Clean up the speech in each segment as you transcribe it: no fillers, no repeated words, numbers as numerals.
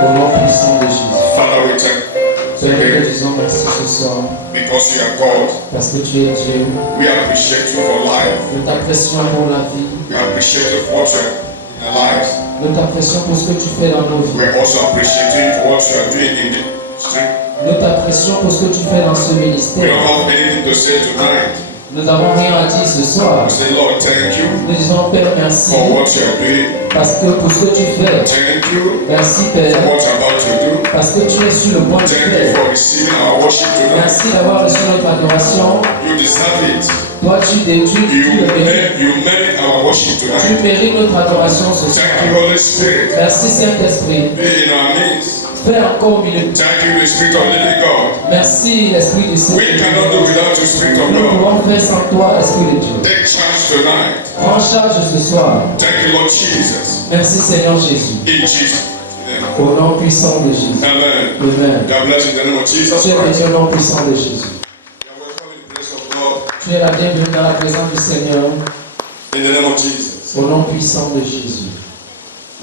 Au nom puissant de Jésus. Father, we thank Père, nous you te disons merci ce soir because you are God. parce que tu es Dieu. We appreciate you for life. Nous t'apprécions pour la vie. We appreciate you for what you are in our lives. Nous t'apprécions pour ce que tu fais dans nos We vies. also appreciate you for what you are doing in the street. Nous t'apprécions pour ce que tu fais dans ce We ministère. don't have anything to say tonight. Nous n'avons rien à dire ce soir. We say, Lord, thank you Nous disons Père merci for what you are doing. parce que pour ce que tu fais. Thank you Merci for Père what you're about to do. parce que tu es sur le point de Thank you faire. for receiving our worship tonight. Merci d'avoir reçu notre adoration. You deserve it. Toi tu le mérites. You merit our worship Tu tonight. mérites notre adoration ce soir. Thank you, Holy Spirit. Merci Saint-Esprit. Be in our midst. Fais encore au milieu de Thank you, the Spirit of the living God. Merci, Esprit du We Seigneur. cannot do without the Spirit of Nous God. pouvons faire sans toi, Esprit de Dieu. Take charge tonight. Prends charge ce soir. Thank you, Lord Jesus. Merci, Seigneur Jésus. In Jesus' name. Au nom puissant de Jésus. Amen. Amen. God bless you in the name of Jesus Tu es Christ. béni au nom puissant de Jésus. You are welcome in the place of God. Tu es la bienvenue dans la présence du Seigneur. In the name of Jesus. Au nom puissant de Jésus.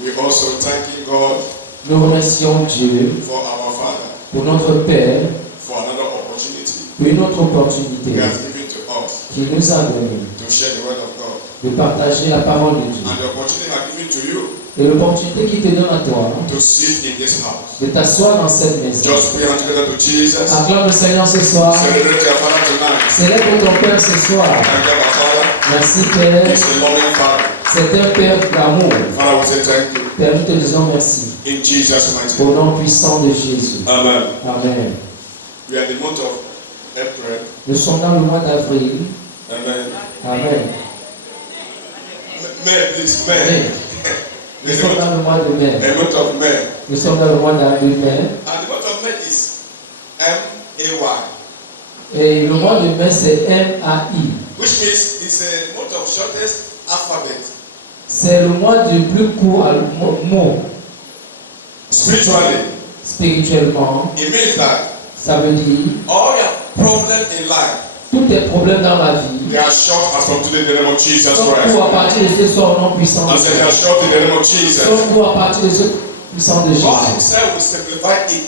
We also thanking God Nous remercions Dieu for our Father, pour notre Père, for another opportunity pour une autre opportunité He has given to us qu'il nous a donnée to share the word of God. de partager la parole de Dieu. And the opportunity He has given to you Et l'opportunité qu'il te donne à toi to sit in this house. de t'asseoir dans cette maison. Just pray together to Jesus. Acclame le Seigneur ce soir. Celebrate your Father tonight. Célèbre ton Père ce soir. Thank you, our Father. Merci Père. He's a loving Father. C'est un Père d'amour. Father, we say thank you. Père, nous te disons merci. In Jesus' mighty Au name. nom puissant de Jésus. Amen. Amen. We are in the month of April. Nous sommes dans le mois d'avril. Amen. Amen. May, please, Amen. May. Nous sommes dans le mois de mai. The month of May. Nous sommes dans le mois d'avril, mai. And the month of May is M-A-Y, Et le mois de mai, c'est M-A-I. which means it's a month of shortest alphabet. C'est le mois du plus court mot. Spiritually, Spirituellement, it means that ça veut dire all your problems in life, tous tes problèmes dans ma vie they are short as from today in the name of Jesus sont Christ. courts à partir de ce soir au nom puissant de I said they Jésus. are short in the name of Jesus. Sont courts à partir de ce puissant de God Jésus. Himself will simplify it.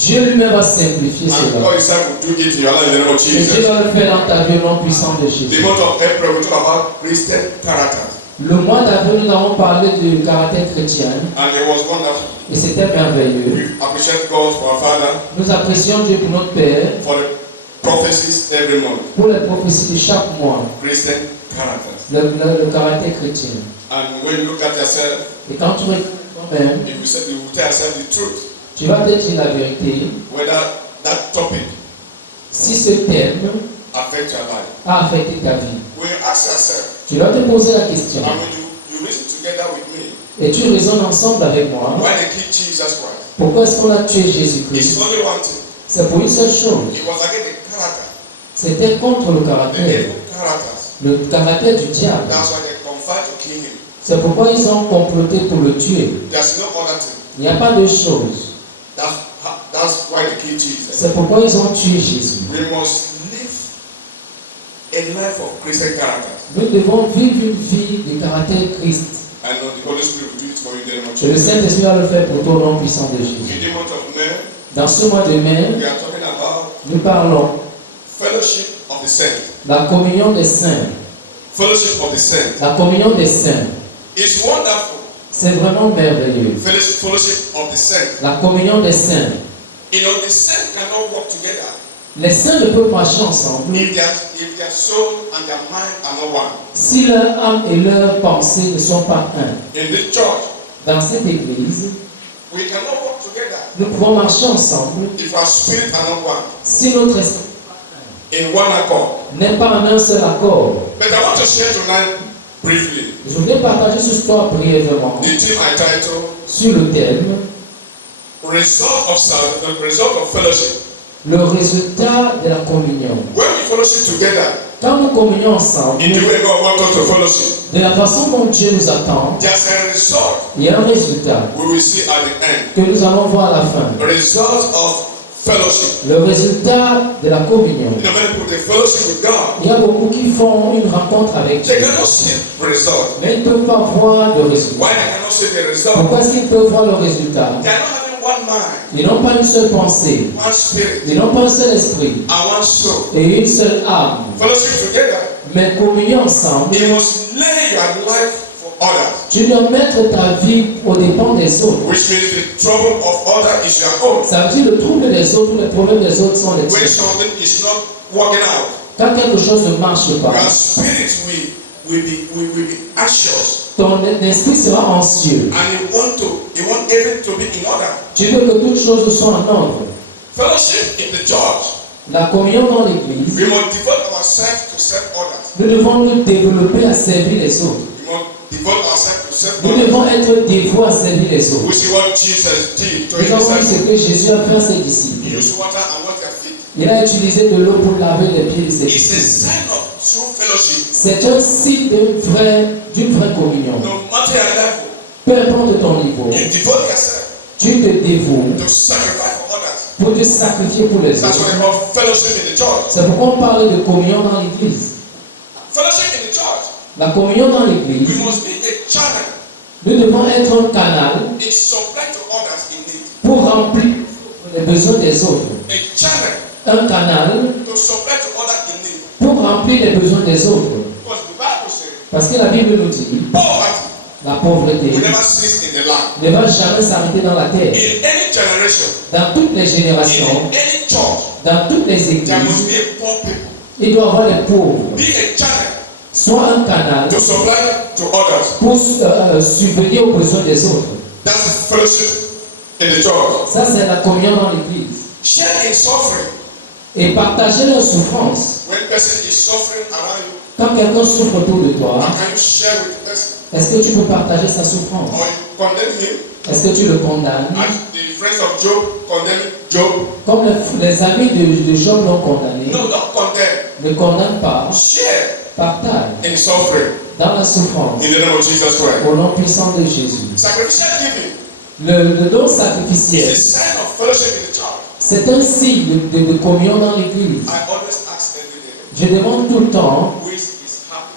Dieu lui-même va simplifier And cela. God Himself will do it in your life in the name of Et Dieu Jesus. va le faire dans ta vie au nom puissant de The Jésus. month of April, we talk about Christian character. Le mois d'avril, nous avons parlé du caractère chrétien And it was wonderful. et c'était merveilleux. We appreciate God for our Father, Nous apprécions Dieu pour notre Père, for the prophecies every month. pour les prophéties de chaque mois, Christian characters. le caractère chrétien. And when you look at yourself, Et quand tu regardes toi-même, if you say you will tell yourself the truth, tu vas te dire la vérité. whether that topic Si ce thème affects your life. a affecté ta vie, When you ask yourself, tu dois te poser la question. and when you reason together with me, Et tu raisonnes ensemble avec moi. why they kill Jesus Christ? Pourquoi est-ce qu'on a tué It's Jésus-Christ? only one thing. C'est pour une seule chose. It was against the character, C'était contre le the caractère. evil characters. Le caractère du diable. That's why they conspired to kill him. C'est pourquoi ils ont comploté pour le tuer. There's no other thing. Il n'y a pas de chose. That's why they killed Jesus. C'est pourquoi ils ont tué Jésus. We must live a life of Christian character. Nous devons vivre une vie de caractère Christ. I know the Holy Spirit will do it for you in the name of Et le Jesus. Saint-Esprit va le faire pour toi au nom puissant de Jésus. In the month of May, Dans ce mois de mai, we are talking about nous parlons fellowship of the saints. de la communion des saints. Fellowship of the saints. La communion des saints. It's wonderful. C'est vraiment merveilleux. Fellowship of the saints. La communion des saints. You know, the saints cannot work together Les saints ne peuvent marcher ensemble if their soul and their mind are not one. si leur âme et leur pensée ne sont pas un. In this church, Dans cette église, we cannot work together nous pouvons marcher ensemble if our spirit are not one. si notre esprit In one accord. n'est pas en un seul accord. But I want to share tonight briefly Je voulais partager ce soir brièvement the theme I title sur le thème result of fellowship. le résultat de la communion. When we fellowship together, Quand nous communions ensemble, in the way God wants us to fellowship, de la façon dont Dieu nous attend, there's a result il y a un résultat we will see at the end. que nous allons voir à la fin. The result of fellowship. Le résultat de la communion. You know, many people they fellowship with God. Il y a beaucoup qui font une rencontre avec They Dieu, cannot see the result. mais ils ne peuvent pas voir le résultat. Why they cannot see the result? Pourquoi est-ce qu'ils peuvent voir le résultat? They are not having one mind, Ils n'ont pas une seule pensée. one spirit, Ils n'ont pas un seul esprit and one soul. et une seule âme. Fellowship together. Mais communion ensemble, You must lay your life for others, tu dois mettre ta vie aux dépens des autres. which means the trouble of others is your own. Ça veut dire le trouble des autres, les problèmes des autres sont les When tiens. something is not working out, Quand quelque chose ne marche pas, your spirit will be anxious, ton esprit sera anxieux. and you want everything to be in order. Tu veux que toutes choses soient en ordre. Fellowship in the church. La communion dans l'église, We must devote ourselves to serve others. nous devons nous développer à servir les autres. We must devote ourselves to serve Nous others. devons être dévoués à servir les autres. We see what Jesus did to Nous his avons vu ce disciples. que Jésus a fait à ses He disciples. used water and wash their feet. Il a utilisé de l'eau pour laver les pieds de ses It's a disciples. sign of true fellowship. C'est un signe d'une vraie communion. No matter your level, Peu importe ton niveau, you devote yourself tu te dévoues to sacrifice for others. pour te sacrifier pour les That's what autres. they call fellowship in the church. C'est pourquoi on parle de communion dans l'église. Fellowship in the church. La communion dans We l'église, must be a channel nous devons être un canal in supply to others in need. pour remplir les besoins des autres. A channel Un canal to supply to others in need. pour remplir les besoins des autres. Because the Bible says Parce que la Bible nous dit, poverty la pauvreté will never cease in the land. ne va jamais s'arrêter dans la terre. In any generation, Dans toutes les générations, in any church, dans toutes les there must églises, be a poor people. il doit y avoir les pauvres. Be a channel Soit un canal to supply to others. pour subvenir aux besoins des autres. That's the fellowship in the church. Ça, c'est la communion dans l'église. Share in suffering. Et partager leurs souffrances. When person is suffering around you, Quand quelqu'un souffre autour de toi, how can you share with the person? est-ce que tu peux partager sa souffrance? Or you condemn him? Est-ce que tu le condamnes? As the friends of Job condemned Job? Comme les amis de Job l'ont condamné, No, don't condemn. ne condamne pas, Share partage in suffering dans la souffrance. in the name of Jesus Christ. Au nom puissant de Jésus. Sacrificial giving Le don is sacrificiel, a sign of fellowship in the church. c'est un signe de communion dans l'église. I always ask every day, Je demande tout le temps who is happy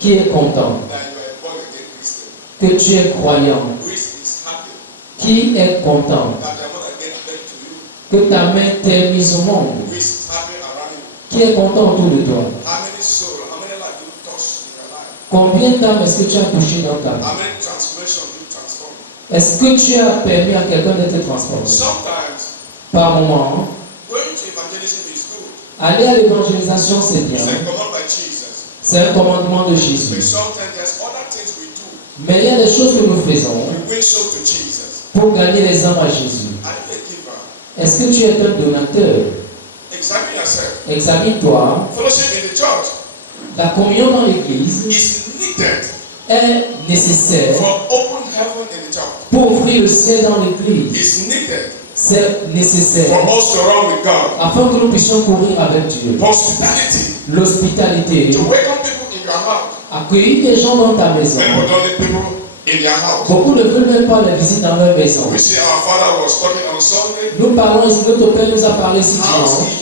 qui est content, that you are a born again Christian? que tu es croyant, Who is happy qui est content, that your mother gave birth to you? que ta main t'est mise au monde, Who is happy around you? qui est content autour de toi. How many souls, how many lives you touch in your life? Combien d'âmes est-ce que tu as touché dans ta vie? How many transformations you transform? Est-ce que tu as permis à quelqu'un d'être transformé? Sometimes Par moment, going to evangelism is good. aller à l'évangélisation, c'est bien. It's a command by Jesus. C'est un commandement de But Jésus. sometimes there's other things we do. Mais il y a des choses que nous faisons We win souls to Jesus. pour gagner les âmes à Jésus. Are you a giver? Est-ce que tu es un donateur? Examine yourself. Examine-toi. Fellowship in the church La communion dans l'église is needed est nécessaire for open heaven in the church. pour ouvrir le ciel dans l'église. It's needed C'est nécessaire for us to run with God. afin que nous puissions courir avec Dieu. Hospitality, L'hospitalité, to welcome people in your house. accueillir des gens dans ta maison. Many people don't need people in their house. Beaucoup ne veulent même pas les visiter dans leur maison. We see our father was talking on Sunday. Nous parlons ici, notre Père nous a parlé ici House, dimanche.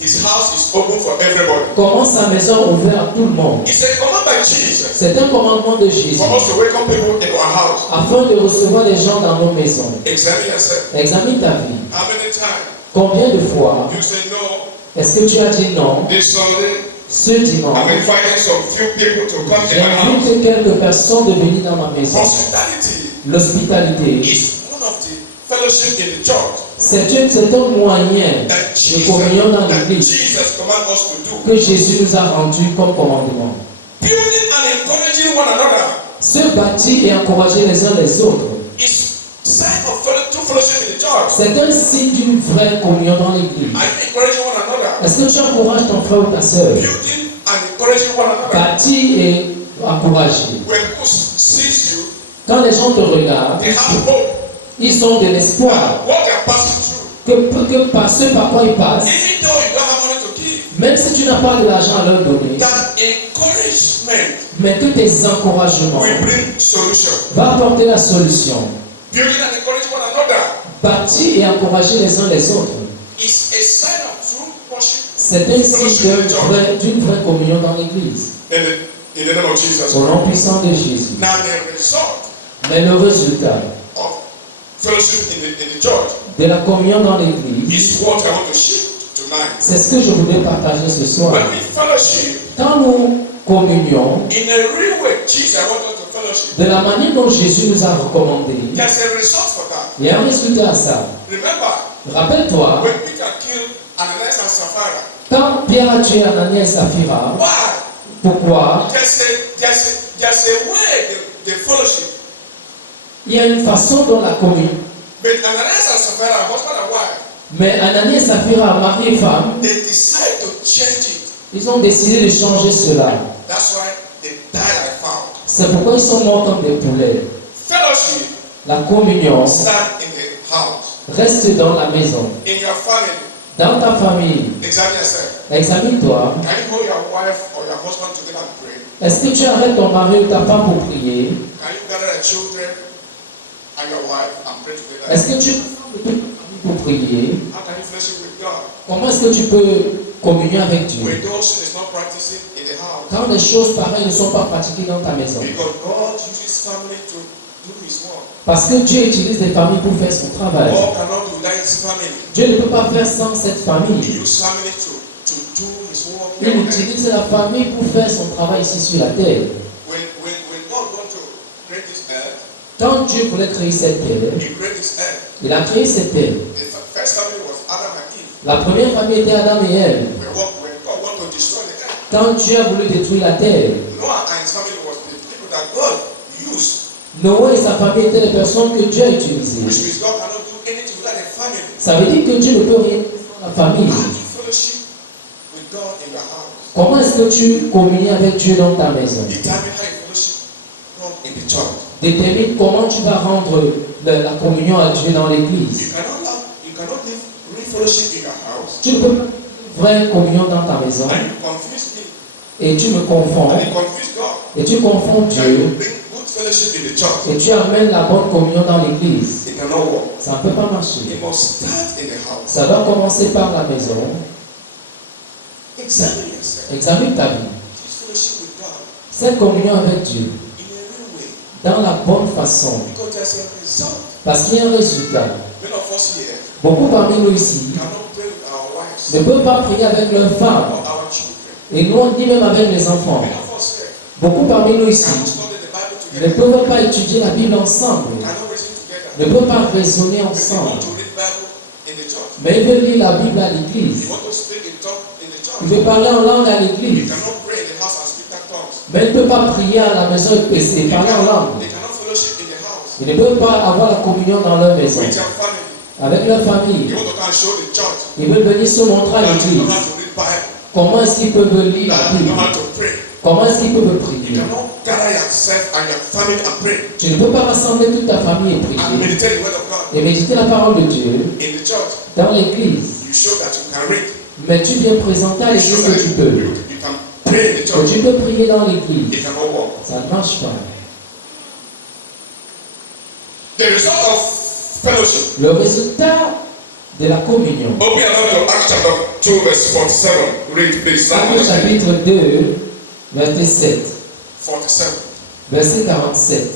his house is open for everybody. Comment sa maison est ouverte à tout le monde. It's a command by Jesus C'est un commandement de Jésus for us to welcome people into our house. afin de recevoir les gens dans nos maisons. Examine yourself. Examine ta vie. How many times Combien de fois you say no? est-ce que tu as dit non? This Sunday, Ce I'm dimanche, inviting some few people to come in my house. j'invite quelques personnes de venir dans ma maison. Hospitality L'hospitalité, is one of the fellowship in the church c'est un moyen that de communion dans l'église Jesus commands us to do. que Jésus nous a rendu comme commandement. Building and encouraging one another Se bâtir et encourager les uns les autres, is sign of true fellowship in the church. c'est un signe d'une vraie communion dans l'église. Are you encouraging one another? Est-ce que tu encourages ton frère ou ta soeur? Building and encouraging one another. Bâtir et encourager. When people see you, Quand les gens te regardent, they have hope. ils ont de l'espoir What they are passing through. que par ce par quoi ils passent, Even though you don't have money to give, même si tu n'as pas de l'argent à leur donner, that encouragement mais que tes encouragements will bring solution. va apporter la solution. Building and encouraging one another Bâtir et encourager les uns les autres, is a sign of true worship c'est un signe d'une vraie communion dans l'église. in the name of Jesus. Au nom puissant de Jésus. Now the result Mais le résultat of fellowship in the church de la communion dans l'église, is what I want to share tonight. c'est ce que je voulais partager ce soir. When we fellowship Quand nous communions, in a real way, Jesus wants us to fellowship. de la manière dont Jésus nous a recommandé, There's a result for that. il y a un résultat à ça. Remember, Rappelle-toi, when Peter killed Ananias and Sapphira, quand Pierre a tué Ananias et Saphira, why? pourquoi? There's a way they fellowship. Il y a une façon dont la communion. But Ananias and Sapphira, husband and wife, Mais Ananias et Saphira, mari et femme, they decide to change it. ils ont décidé de changer cela. That's why they died like found. C'est pourquoi ils sont morts comme des poulets. Fellowship La communion start in the house, reste dans la maison, in your family. dans ta famille. Examine yourself. Examine-toi. Can you hold your wife or your husband together and pray? Est-ce que tu arrêtes ton mari ou ta femme pour prier? Can you gather the children and your wife and pray together? Est-ce que tu peux pour prier? How can you fellowship with God Comment est-ce que tu peux communier avec Dieu? when those sin is not practicing in the house? Quand les choses pareilles ne sont pas pratiquées dans ta maison. Because God uses family to do His work. Parce que Dieu utilise des familles pour faire son travail. God cannot do without His family. Dieu ne peut pas faire sans cette He famille. uses family to do His work here Il on earth. utilise la famille pour faire son travail ici sur la terre. When God wants to create this earth, Quand Dieu voulait créer cette terre, He created this earth. il a créé cette terre. The first family was Adam and Eve. La première famille était Adam et Ève. When God wanted to destroy the earth, Quand Dieu a voulu détruire la terre, Noah and his family was the people that God used. Noé et sa famille étaient les personnes que Dieu a Which utilisées. means God cannot do anything without a family. Ça veut dire que Dieu ne peut rien faire sans la famille. How do you fellowship with God in your house? Comment est-ce que tu communies avec Dieu dans ta maison? Determine how you fellowship God in the church. Détermine comment tu vas rendre la communion à Dieu dans l'église. You cannot live real fellowship in your house Tu ne peux pas vivre vraie communion dans ta maison and you confuse me et tu me confonds and you confuse God. et tu confonds And you Dieu bring good fellowship in the church. et tu amènes la bonne communion dans l'église. It cannot work. Ça ne peut pas marcher. It must start in the house. Ça doit commencer par la maison. Examine yourself. Examine ta vie. This fellowship with God Cette communion avec Dieu in a real way. dans la bonne façon. Because there's a result. Parce qu'il y a un résultat. Many of us here Beaucoup parmi nous ici cannot pray with our wives ne peuvent pas prier avec leurs femmes or our children. et non ni même avec les enfants. Many of us here Beaucoup parmi nous ici cannot study the Bible ne together. peuvent pas étudier la Bible ensemble, Cannot reason together. ne peuvent pas raisonner If you ensemble, want to read Bible in the church, mais ils veulent lire la Bible à if l'église. you want to speak in tongue in the Ils church, veulent parler en langue à you l'église, cannot pray in the house and speak that tongues. mais ils ne peuvent pas prier à la maison et parler en langue. They cannot fellowship in the house Ils ne peuvent pas avoir la communion dans leur maison, with your family. avec leur famille. You want to come and show the church Ils veulent venir se montrer à that you know l'église. how to read Bible, Comment est-ce qu'ils peuvent lire la that you know Bible? how to pray. Comment est-ce qu'ils peuvent You prier? cannot gather yourself and your family and pray Tu ne peux pas rassembler toute ta famille et and prier meditate the word of God et méditer la parole de Dieu in the church. dans l'église. You show that you can read. Mais tu viens présenter à You show l'église that que tu peux. you can pray in the Que church. tu peux prier dans l'église. It cannot work. Ça ne marche pas. The result of fellowship. Le résultat de la communion. Open your Bible to Acts chapter 2, verse 47. Read, please. Actes chapitre 2, verset 7. 47. Verset 47.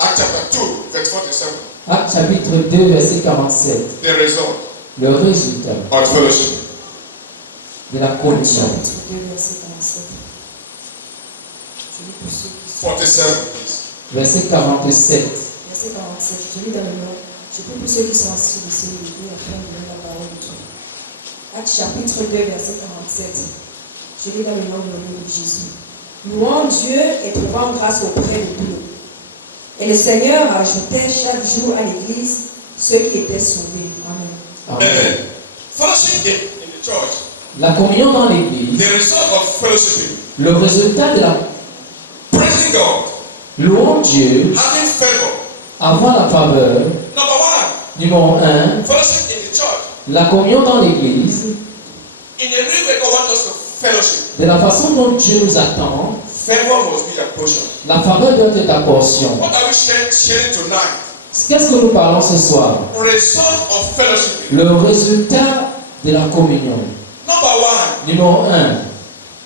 Acts chapter 2, verse 47. Actes chapitre 2, verset 47. The result Le résultat of fellowship. de la communion. Chapitre 2, verset 47. Je lis pour ceux qui sont. 47, please. Verset 47. Verset 47. Je lis dans le nom. Je prie pour ceux qui sont assis de se lever afin de donner la parole de Dieu. Actes chapitre 2, verset 47. Je lis dans le nom de Jésus. Louons Dieu et trouvant grâce auprès de Dieu. Et le Seigneur ajoutait chaque jour à l'église ceux qui étaient sauvés. Amen. Amen. Amen. Fellowship in the church. La communion dans l'église. The result of fellowship. Le résultat de la Praising God. louons Dieu, Having favor. avoir la faveur. Number one. Numéro 1. Fellowship in the church. La communion dans l'église. In a real way, God wants us to fellowship. De la façon dont Dieu nous attend, Favor must be your portion. la faveur doit être ta portion. What are we sharing tonight? Qu'est-ce que nous parlons ce soir? Result of fellowship. Le résultat de la communion. Number one. Numéro 1.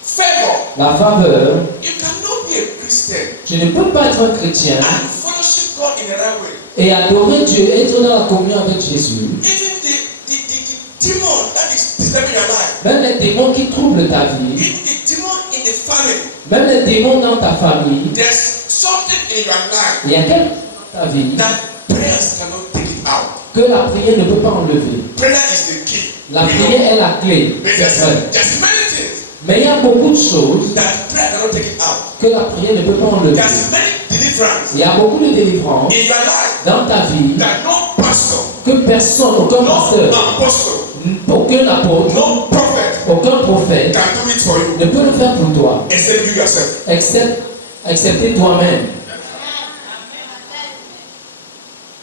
Favor. La faveur. You cannot be a Christian Tu ne peux pas être un chrétien and fellowship God in a right way et adorer Dieu, être dans la communion avec Jésus, even the demon that is disturbing your life, même les démons qui troublent ta vie, even the demon in the family, même les démons dans ta famille, there's something in your life il y a quelque chose dans ta vie that prayers cannot take it out. que la prière ne peut pas enlever. Prayer is the key. La We know. prière est la clé, But c'est vrai. there's many things Mais il y a beaucoup de choses that prayer cannot take it out. que la prière ne peut pas enlever. There's many deliverance Il y a beaucoup de délivrances in your life dans ta vie that no pastor, que personne, aucun no pasteur, apostle, aucun apôtre, no prophet aucun prophète can do it for you ne peut le faire pour toi, except you yourself. excepté toi-même.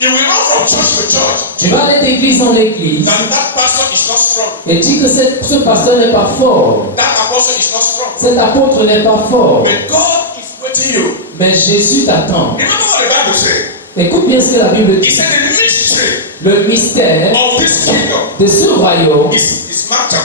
You will run from church to church Tu vas aller d'église en église that pastor is not strong, et dis que ce pasteur n'est pas fort, that apostle is not strong. cet apôtre n'est pas fort, But God is waiting you. mais Jésus t'attend. Remember what the Bible said? Écoute bien ce que la Bible He dit. said the mystery Le mystère of this kingdom de ce royaume is matter.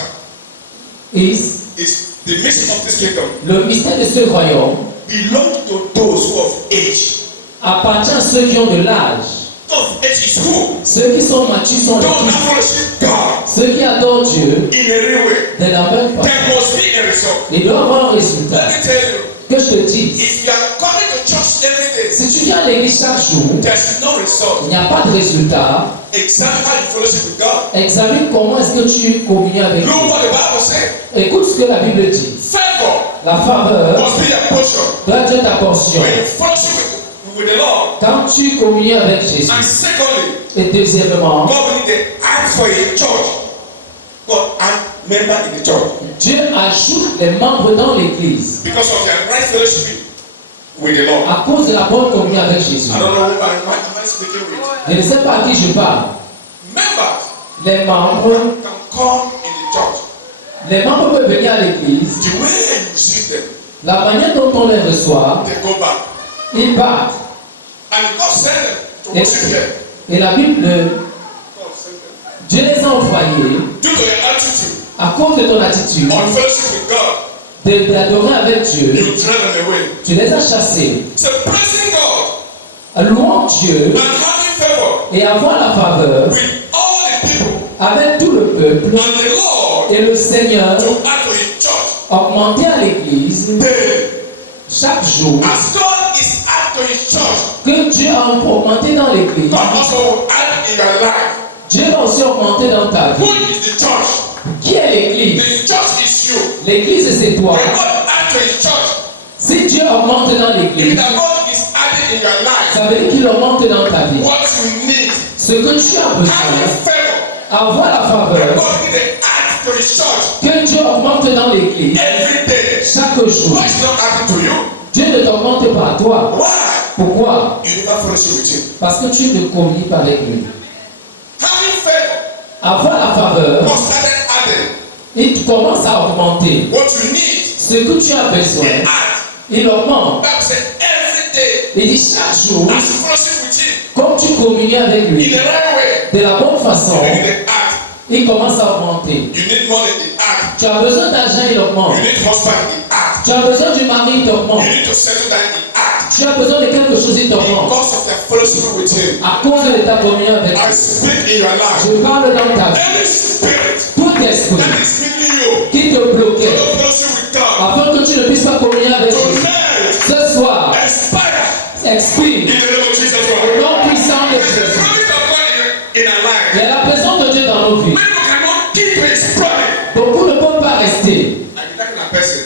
is Is the mystery of this kingdom le mystère de ce royaume belongs to those who of age. appartient à ceux qui ont de l'âge. Those of age is who? Ceux qui sont matures sont Those les that worship God ceux qui adorent Dieu in a real way. de la même façon. There must be a result. Il doit avoir un résultat. Let me tell you, Que je te dise, if you are coming to church every day, si tu viens à l'église chaque jour, there's no result. il n'y a pas de résultat. Examine how you fellowship with God. Examine comment est-ce que tu communies avec Look Dieu. what the Bible said. Écoute ce que la Bible dit. Favor La faveur must be a portion. doit être ta portion. When you fellowship with the Lord. Quand tu communies avec Jésus. And secondly, Et deuxièmement, God will need to ask for a church. God add member in the church. Dieu ajoute les membres dans l'église Because of their right fellowship with the Lord. à cause de la bonne communion avec Jésus. I don't know who am I speaking with. Je ne sais pas à qui je parle. Members Les membres, can come in the church. les membres peuvent venir à l'église. The way you receive them, La manière dont on les reçoit, they go back. ils partent. And God sent them to worship here. Et la Bible, God sent them. Dieu les a envoyés Due to your attitude à cause de ton attitude on fellowship with God, d'adorer avec Dieu. you drive them away. Tu les as chassés. So praising God Louant Dieu and having favor et avoir la faveur with all the people avec tout le peuple and the Lord et le Seigneur to add to His church. augmenter à l'église Daily. chaque jour. As God is add to His church, Que Dieu a augmenté dans l'église. God also will add in your life. Dieu va aussi augmenter dans ta Who vie. is the church? Qui est l'église? The church is you. L'église, c'est toi. When God add to His church, Si Dieu augmente dans if l'église, that God is adding in your life, ça veut dire qu'il augmente dans ta vie. what you need, Ce que tu as having besoin, favor, avoir la when faveur, God need to add to His church que Dieu augmente dans l'église every day. chaque jour. Why is not happening to you? Dieu ne t'augmente pas à toi. Why? Pourquoi? You never fellowship with Him. Parce que tu ne communies pas avec lui. Having favor Avoir la faveur, must start adding il commence à augmenter. what you need. Ce que tu as besoin, And add. il augmente. That said, every day, Il dit chaque jour, as you fellowship with Him comme tu communies avec in lui, the right way, de la bonne façon, you need to add. il commence à augmenter. You need money, it add. Tu as besoin d'argent, il augmente. You need husband, it add. Tu as besoin du mari, il You t'augmente. need to settle down, it add. Tu as besoin de quelque chose, il t'augmente. Because of your fellowship with Him, À cause de ta communion avec I lui. speak in your life. Je parle dans ta vie. Any spirit Tout esprit that is leading you qui te to bloquait the fellowship with God, afin que tu ne puisses pas communier avec Jésus. tonight, Ce soir, expire expire in the name of Jesus au Christ. nom puissant de There's the Jésus. promise of God in our life. Il y a la présence de Dieu dans nos vies. Many people cannot keep His promise. Beaucoup ne peuvent pas rester. I be that kind of person.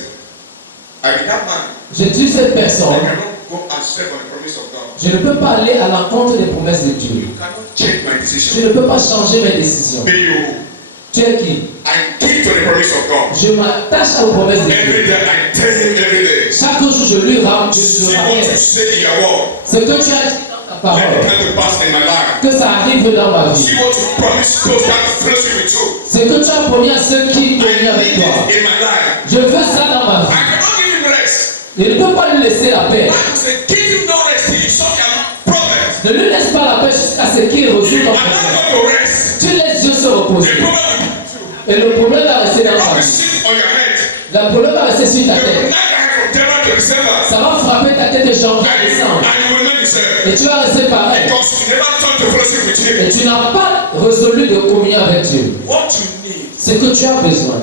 I be that man. Je suis cette I personne. cannot go and step on the promise of God. Je ne peux pas aller à l'encontre des promesses de Dieu. You cannot change my Je decision. ne peux pas changer mes décisions. Be you. Tu es qui? I keep to the promise of God. Je m'attache aux promesses de Dieu. Every day I tell Him every day. Chaque jour, je lui rends, je See le what you rappelle. say in your word. Ce que tu as dit dans ta Let it parole, come to pass in my life. que ça arrive dans ma vie. See what you promise goes back to fellowship with you. Ce que tu as promis à ceux qui I communient avec need toi. it in my life. Je veux ça dans ma I vie. cannot give Him rest. Je ne peux pas lui laisser la paix. Bible says, give Him no rest till you solve your problems. Ne lui laisse pas la paix jusqu'à ce qu'il résout ton I'm problème. not going to rest. Tu laisses Dieu se The reposer. problem will be too. Et le problème va rester dans God ta will vie. sit on your head. Le problème va rester sur ta They will tête. knock your head from January to December. Ça va frapper ta tête de janvier à And décembre. you will remain the same. Et tu vas rester pareil. Because you never Him. Et tu n'as pas résolu de communier avec Dieu. What you need Ce que tu as besoin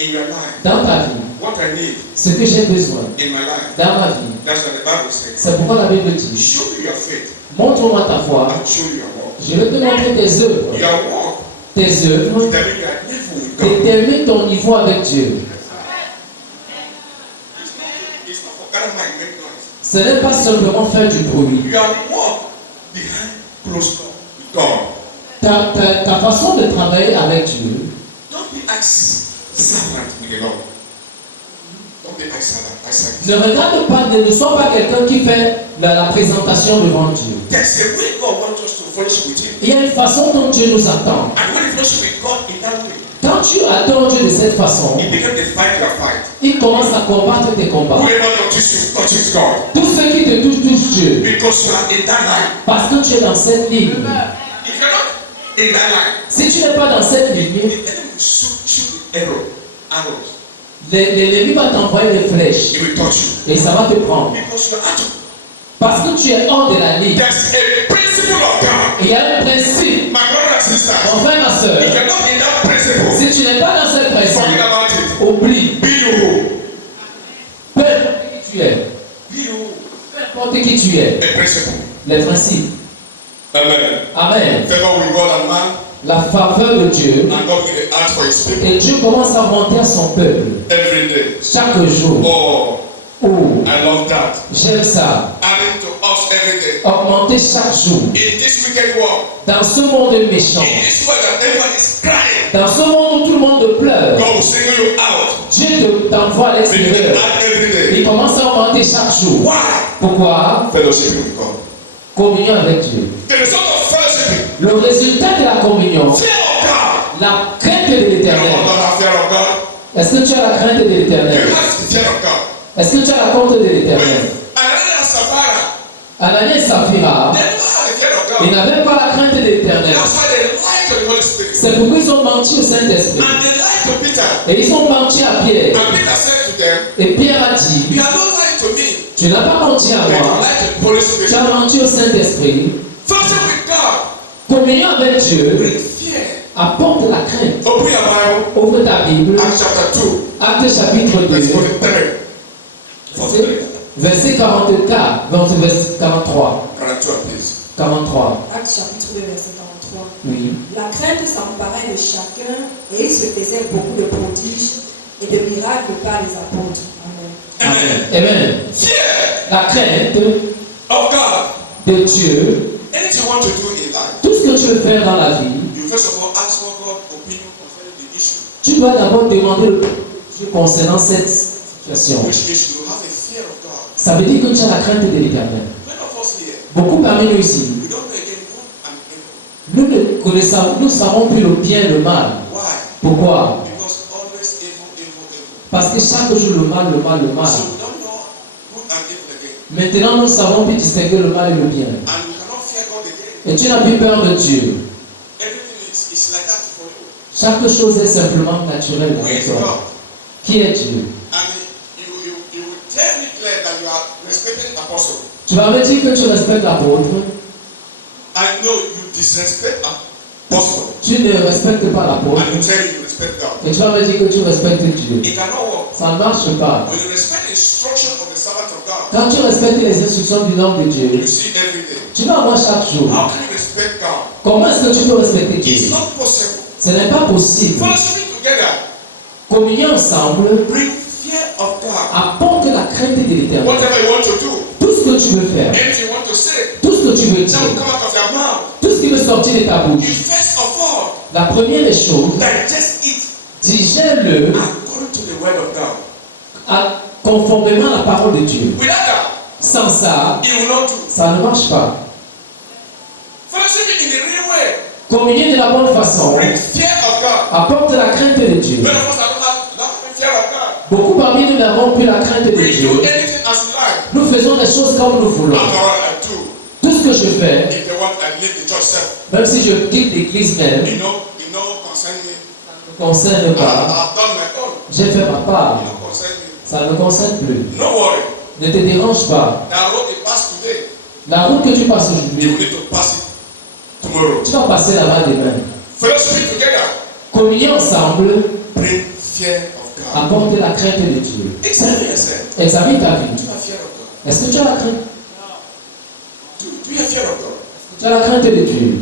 in your life, dans ta vie, what I need ce que j'ai besoin in my life, dans ma vie, that's what the Bible says. c'est pourquoi la Bible dit, Show me your faith. montre-moi ta foi, I'll show you your work. je vais te montrer tes œuvres. Your work Tes œuvres determine your level with God. déterminent ton niveau avec Dieu. It's not for God mind make noise. Ce n'est pas simplement faire du bruit. Your work behind closed door with God. Ta façon de travailler avec Dieu, Don't be as servant with the Lord. Don't be as servant. ne regarde pas, ne sois pas quelqu'un qui fait la présentation devant Dieu. There's a way God wants us to fellowship with Him. Il y a une façon dont Dieu nous attend. And when you fellowship with God in that way, Quand tu attends Dieu de cette façon, He begins to fight your fight. il commence à combattre tes combats. Whoever touches God, Tous ceux qui te touchent Dieu, because you are in that line. parce que tu es dans cette ligne. If you're not in that line, Si tu n'es pas dans cette ligne, the enemy will shoot arrows. l'ennemi va t'envoyer des flèches He will touch you et ça va te prendre. because you're out. Parce que tu es hors de la ligne. There's a principle of God. Il y a un principe, My brother and sisters, mon frère, ma soeur. if you're not in that principle, Si tu n'es pas dans ce forget principe, about it. oublie. Be you. Peu importe qui tu es, Be you. peu importe qui tu es, A principle. les principes. Amen. Amen. Favor with God and man, La faveur de Dieu, and God will the heart for His people et Dieu commence à monter à son peuple every day. chaque jour. Oh, Oh, I love that. j'aime ça. Adding to us every day. Augmenter chaque jour. In this wicked world, Dans ce monde méchant, in this world that everyone is crying, dans ce monde où tout le monde pleure, God will single you out. Dieu t'envoie à So you can l'extérieur. add every day. Il commence à augmenter chaque jour. Why? Pourquoi? Fellowship with God. Communion avec Dieu. The result of fellowship, Le résultat de la communion, fear of God. la crainte de You l'éternel. don't have fear of God. Est-ce que tu as la crainte de You l'éternel? have fear of God. Est-ce que tu as la crainte de l'éternel? Ananias and Sapphira, Ananias et Saphira, they never had the fear of ils God. n'avaient pas la crainte de l'éternel. That's why they lied to the Holy Spirit. C'est pourquoi ils ont menti au Saint-Esprit. And they lied to Peter. Et ils ont menti à Pierre. And Peter said to them, Et Pierre a dit, you are not lying to me. tu n'as pas menti à You moi, lied to the Holy tu Spirit. as menti au Saint-Esprit. Fellowship with God Communion avec Dieu brings fear. apporte la crainte. Open your Bible. Ouvre ta Bible, Acts chapter 2, Acte chapitre verse 2, 43. 43. verset 44, verset 43. 42, please. 43, Actes chapitre 2, verset 43. oui. La crainte s'emparait de chacun et il se faisait beaucoup de prodiges et de miracles par les apôtres. Amen. Amen. Amen. Fear La crainte of God. de Dieu, Anything you want to do in life, tout ce que tu veux faire dans la vie, you first of all ask for God's opinion concerning the issue. tu dois d'abord demander le Dieu concernant cette situation. Which means you have a fear of God. Ça veut dire que tu as la crainte de l'éternel. Many of us here, Beaucoup parmi nous ici, we don't know again good and evil. nous ne connaissons, nous savons plus le bien et le mal. Why? Pourquoi? Because always evil, evil, evil. Parce que chaque jour le mal, le mal, le mal. So we don't know good and evil again. Maintenant nous savons plus distinguer le mal et le bien. And we cannot fear God again. Et tu n'as plus peur de Dieu. Everything is like that for you. Chaque chose est simplement naturelle Who avec is toi. God? Qui est Dieu? And you will tell me clear that you are respected apostle. Tu vas me dire que tu respectes l'apôtre. I know you disrespect apostle. Tu ne respectes pas l'apôtre. And you tell you respect God. Et tu vas me dire que tu respectes Dieu. It cannot work. Ça ne marche pas. When you respect the instruction of the servant of God, Quand tu respectes les instructions du nom de Dieu, you see every day. tu vas voir chaque jour. How can you respect God? Comment est-ce que tu peux respecter It's Dieu? not possible. Ce n'est pas possible. Fellowshipping together Communier ensemble bring fear of God. apporte la crainte de l'éternel. Whatever you want to do, Tout ce que tu veux faire, anything you want to say, tout ce que tu veux that will dire, come out of your mouth. tout ce qui veut sortir de ta You bouche, first of all la première des choses, digest it digère-le according to the word of God. conformément à la parole de Dieu. Without that, Sans ça, it will not do. ça ne marche pas. Fellowshipping in the real way Communier de la bonne façon brings fear of God. apporte la crainte de Dieu. Many of us are not having fear of God. Beaucoup parmi nous n'avons plus la crainte de We Dieu. do anything as we like. Nous faisons des choses comme nous voulons. After all, I do. Tout ce que je fais, If they want, I leave the church self. même si je quitte l'église même, You know, concern me. ne concerne pas. I've done my own. J'ai fait ma part. You know, concern me. Ça ne concerne plus. No worry. Ne te dérange pas. That road they pass today, La route que tu passes you aujourd'hui, need to pass it tomorrow. Tu vas passer là-bas demain. Fellowship together. Communier ensemble, Bring fear of God. apporte la crainte de Dieu. Examine yourself. Examine ta vie. Do you have fear of God? Est-ce que tu as la crainte? Do you have fear of God? Tu as la crainte de Dieu.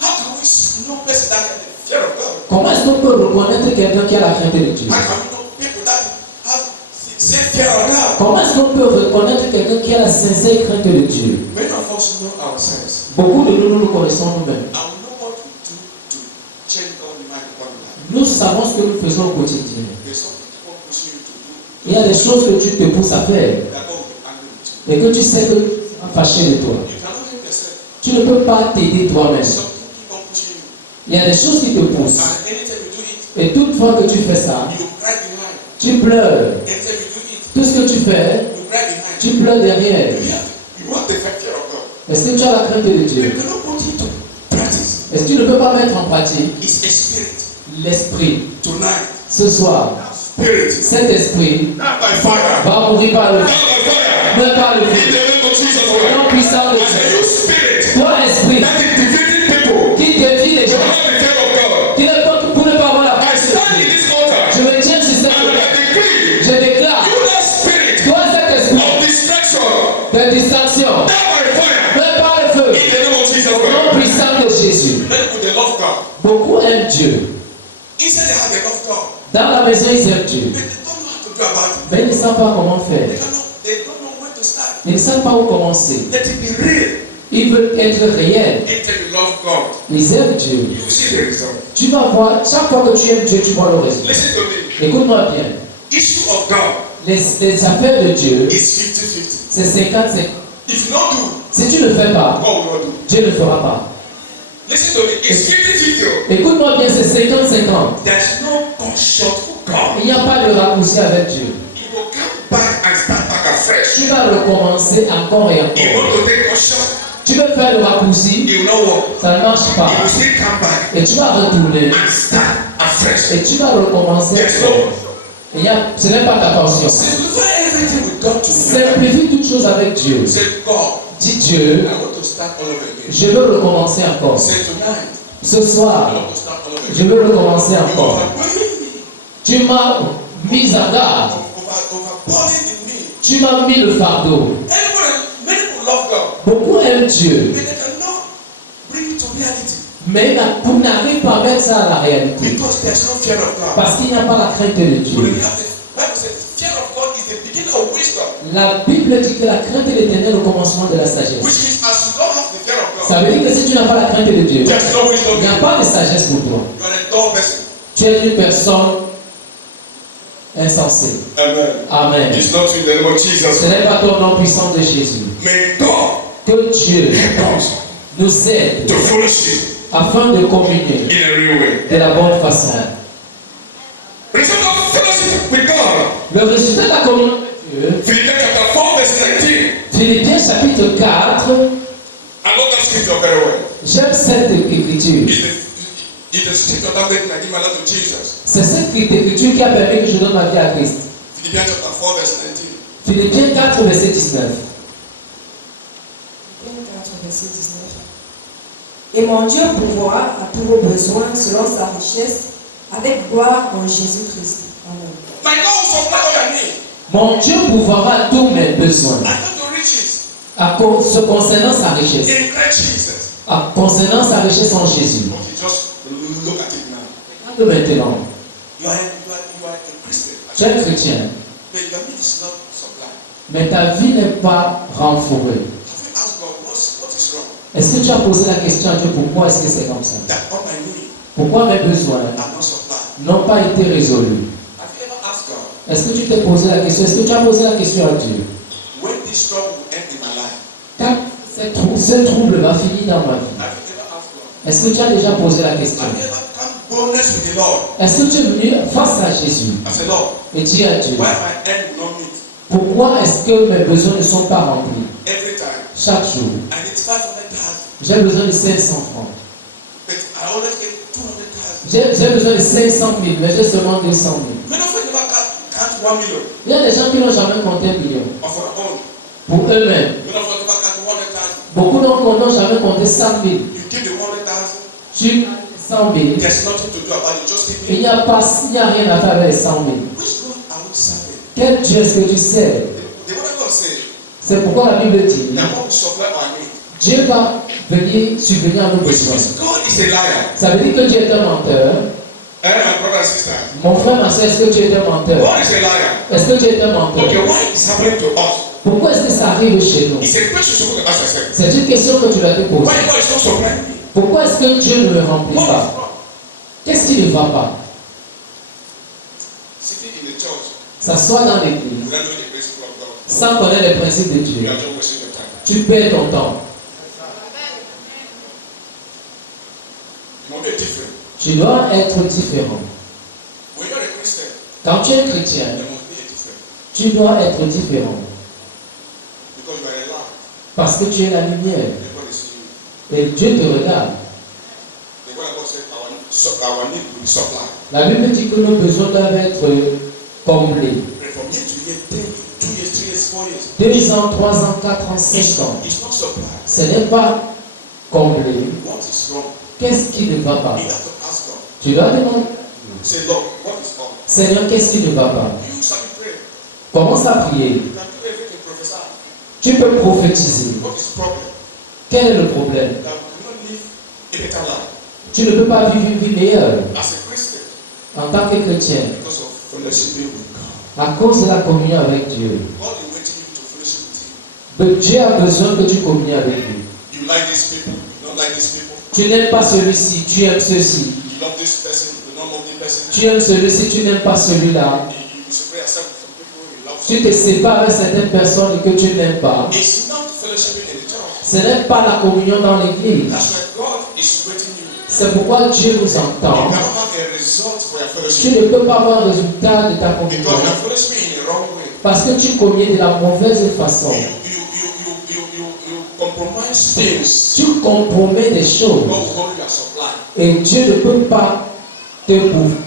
How can we know person that has fear of God? Comment est-ce qu'on peut reconnaître quelqu'un qui a la crainte de Dieu? How can we know people that have sincere fear of God? Comment est-ce qu'on peut reconnaître quelqu'un qui a la sincère crainte de Dieu? Many of us know ourselves. Beaucoup de nous, nous nous connaissons nous-mêmes. And we know what we do to change God's mind upon our life. Nous savons ce que nous faisons au quotidien. There's something God pushing you to do Il y a des choses que tu te pousses à faire that God will be angry with you. et que tu sais que tu vas fâcher de toi. You cannot help yourself. Tu ne peux pas t'aider toi-même. Something keep on pushing you. Il y a des choses qui te poussent. And anytime you do it, Et toute fois que tu fais ça, you cry behind. tu pleures. Anytime you do it, Tout ce que tu fais, you cry behind. tu pleures derrière. You have the fear of God. Est-ce que tu as la crainte de You Dieu? cannot put it to practice. Est-ce que tu ne peux pas mettre en pratique It's a spirit. l'esprit? Tonight, Ce soir, spirit. cet esprit Not by fire. va mourir par le Not feu. by fire. Mais par le In feu. the name of Jesus Au Christ. nom puissant de I say, Dieu. you spirit Toi, esprit, that is defeating people. qui dévie les You gens, have the fear of God. qui ne peut pour ne pas avoir la I crainte de stand in Dieu. this altar Je me tiens sur cette and terre. I decree Je déclare, you that spirit toi, cet esprit of distraction, de distraction, not by fire. mais par le feu. In the name of Jesus Au nom Christ. puissant de Jésus. Many people they love God. Beaucoup aiment Dieu. He said they have they love God, Dans la maison, ils aiment Dieu. but they don't know how to do about it. Mais ils ne savent pas comment faire. They don't know where to start. Ils ne savent pas où commencer. Let it be real. Ils veulent être réels. Until you love God, Ils aiment Dieu. you will see the result. Tu vas voir, chaque fois que tu aimes Dieu, tu vois le résultat. Listen to me. Écoute-moi bien. Issue of God Les affaires de Dieu, is 50-50. c'est 50-50. If you don't do, Si tu ne fais pas, God will not do. Dieu ne fera pas. Listen to me. It's 50-50. Écoute-moi bien, c'est 50-50. There's no gunshot for God. Il n'y a pas de raccourci avec Dieu. He will come back and start back afresh. Tu vas recommencer encore et He encore. want to take gunshot. Tu veux faire le raccourci, He will not work. ça ne marche pas. He will still come back Et tu vas retourner. and start afresh. Et tu vas recommencer. There's encore. no. Ce n'est pas ta portion. Simplify everything with God to Simplifie toutes choses avec Dieu. Say, God, Dis Dieu, I want to start all over again. je veux recommencer encore. Say tonight, Ce I soir, want to start all over je again. veux recommencer You encore. overwhelming me. Tu m'as mis à garde. Overburdening me. Tu m'as mis le fardeau. Many people love God, Beaucoup aiment Dieu, but they cannot bring it to reality mais vous n'arrivez pas à mettre ça à la réalité. because there's no fear of God. Parce qu'il n'y a pas la crainte de When Dieu. you have the Bible says, fear of God is the beginning of wisdom, La Bible dit que la crainte de l'Éternel est au commencement de la which sagesse. means as you don't have the fear of God, Ça veut dire que si tu n'as pas la crainte de Dieu, there's no wisdom. il n'y a pas de sagesse pour toi. You are a dull person. Tu es une personne insensée. Amen. Amen. It's not in the name of Ce Jesus. n'est pas ton nom puissant de Jésus. May God Que Dieu help us nous aide to fellowship afin de communier in a real way. de la bonne façon. Result of fellowship with God. Le résultat de la communion avec Dieu, Philippians chapter 4 verse 19. Philippiens chapitre 4, I love that scripture very well. j'aime cette écriture. It's the scripture that made me give my life to Jesus. C'est cette écriture qui a permis que je donne ma vie à Christ. Philippians chapter 4 verse 19. Philippiens 4, verset 19. Philippiens 4, verset 19. Et mon Dieu pourvoira à tous vos besoins selon sa richesse, avec gloire en Jésus-Christ. Amen. My God will supply all your needs. Mon Dieu pourvoira tous mes besoins I go to riches concernant sa richesse. in Christ Jesus. Concernant sa richesse en Jésus. Okay, just look at it now. Regarde maintenant, You are a Christian, tu es un chrétien, but your need is not supplied. mais ta vie n'est pas renflouée. Have you asked God what is wrong? Est-ce que tu as posé la question à Dieu pourquoi est-ce que c'est comme ça? That all my needs Pourquoi mes besoins are not supplied. n'ont pas été résolus? Have you ever asked God Est-ce que tu t'es posé la question? Est-ce que tu as posé la question à Dieu? when this trouble will end in my life? Quand ce trouble va finir dans ma vie, Have you ever asked God? est-ce que tu as déjà posé la question? Have you ever come boldness with the Lord? Est-ce que tu es venu face à Jésus I said, Lord, et dire à Dieu, why my end will not meet pourquoi est-ce que mes besoins ne sont pas remplis? every time? Chaque jour, And it's 500,000, j'ai besoin de 500 francs. but I always get 200,000. J'ai besoin de 500 000, mais j'ai seulement 200 000. Many of us never count 1 million Il y a des gens qui n'ont jamais compté un million of our own. pour eux-mêmes. Many of us never count 100,000. Beaucoup d'entre eux n'ont jamais compté 100 000. You give the 100,000 Tu 100 000. There's nothing to do about it. Just give Il me. n'y a rien à faire avec les 100 000. Which God are we serving? Quel Dieu est-ce que tu sais? The word of God says C'est pourquoi la Bible dit that God will supply our need. Dieu va venir subvenir à nos Which besoins. means God is a liar. Ça veut dire que Dieu est un menteur. My brother and sister. Mon frère, ma soeur, est-ce que Dieu est un menteur? God is a liar. Est-ce que Dieu est un menteur? Okay, why is happening to us? Pourquoi est-ce que ça arrive chez nous? It's a question you're supposed to ask yourself. C'est une question que tu dois te poser. Why God is not supplying me? Pourquoi est-ce que Dieu ne me remplit What is pas? wrong? Qu'est-ce qui ne va pas? Sitting in the church S'asseoir dans l'église without knowing the principle of God. sans connaître les principes de You Dieu. are just wasting your time. Tu perds ton temps. You must be different. Tu dois être différent. When you're a Christian, Quand tu es chrétien, there must be a different. tu dois être différent. Because you are a light. Parce que tu es la lumière. Everybody see you. Et Dieu te regarde. The word of God said our need will be supplied. La Bible dit que nos besoins doivent être comblés. And from year to year, 10, 2 years, 3 years, 4 years. 2 ans, 3 ans, 4 ans, 5 ans. It's not supplied. Ce n'est pas comblé. What is wrong? Qu'est-ce qui ne va pas? You have to ask God. Tu dois demander, Say, Lord, what is wrong? Seigneur, qu'est-ce qui ne va pas? You shall be praying. Commence à prier. You can do everything, prophesy. Tu peux prophétiser. What is the problem? Quel est le problème? That we cannot live a better life Tu ne peux pas vivre une vie meilleure as a Christian en tant que chrétien because of fellowship with God. à cause de la communion avec Dieu. God is waiting you to fellowship with Him. Dieu a besoin que tu communies avec lui. You like these people, you don't like these people. Tu n'aimes pas celui-ci, tu aimes ceci. You love this person, you don't love this person. Tu aimes celui-ci, tu n'aimes pas celui-là. You separate yourself from people you love. Tu te sépares avec certaines personnes que tu n'aimes pas. It's not fellowshipping in the church. Ce n'est pas la communion dans l'église. That's why God is waiting you. C'est pourquoi Dieu nous You entend. cannot have a result for your Tu fellowship ne peux pas avoir un résultat de ta communion because you are fellowshipping in the wrong way. parce que tu communies de la mauvaise façon. You compromise things. Tu compromets des choses God will hold your supply. et Dieu ne peut pas te pourvoir.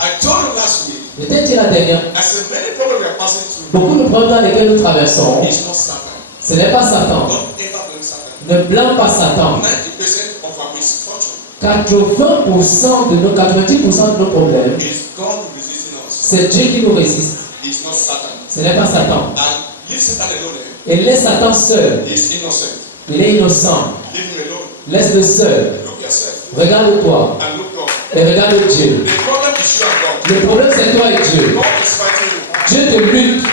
I told you last week, Je t'ai dit la dernière, I said many problems we are passing through. beaucoup de problèmes dans lesquels nous traversons, It's not Satan. ce n'est pas Satan. Don't ever blame Satan. Ne blâme pas Satan. 90% of our misfortune 80% de nos 90% de nos problèmes, is God resisting us. c'est Dieu qui nous résiste. It's not Satan. Ce n'est pas Satan. And leave Satan alone. Et laisse Satan seul. He's innocent. Il est innocent. Leave him alone. Laisse-le seul. Look yourself Regarde-toi and look God. et regarde Dieu. The problem is you and God. Le problème c'est toi et Dieu. God is fighting you. Dieu te lutte.